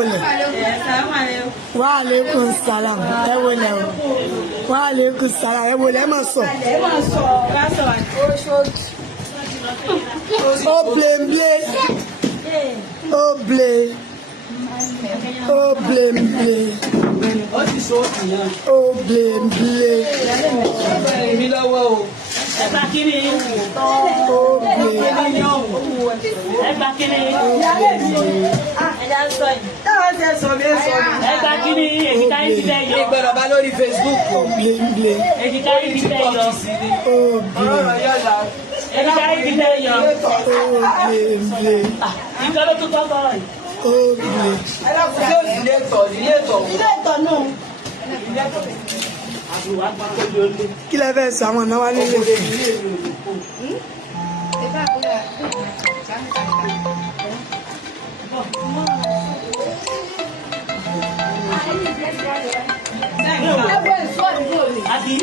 wọlé. Wa alaikum salam. Ẹ wọlé o. Wa alaikum salam. Ẹ wọlé ẹ máa sọ. Ó blé. Ó blé. Oh blé. Oh blé. Mi lọ́wọ́ o. Ẹgbà kiri. Oh blé. Ẹgbà kiri. Ẹja sọ yìí. Táwọn ti sọ mi sọ mi. Ẹgbà kiri èjìká yìí ti tẹ̀ yọ. Ìgbọ̀dọ̀ bá lórí Facebook. Oh blé. Èjìká yìí ti tẹ̀ yọ. Oh blé. Ọ̀rọ̀ yọ̀ọ̀la. Èjìká yìí ti tẹ̀ yọ. Oh blé. Nǹkan ló tún kọ́kọ́ yìí. Oh blé. Ẹ dákun sí òsì ilé ìtọ̀ náà. Kí lẹ fẹ́ sọ àwọn ọ̀nà wa nílé? Àbí?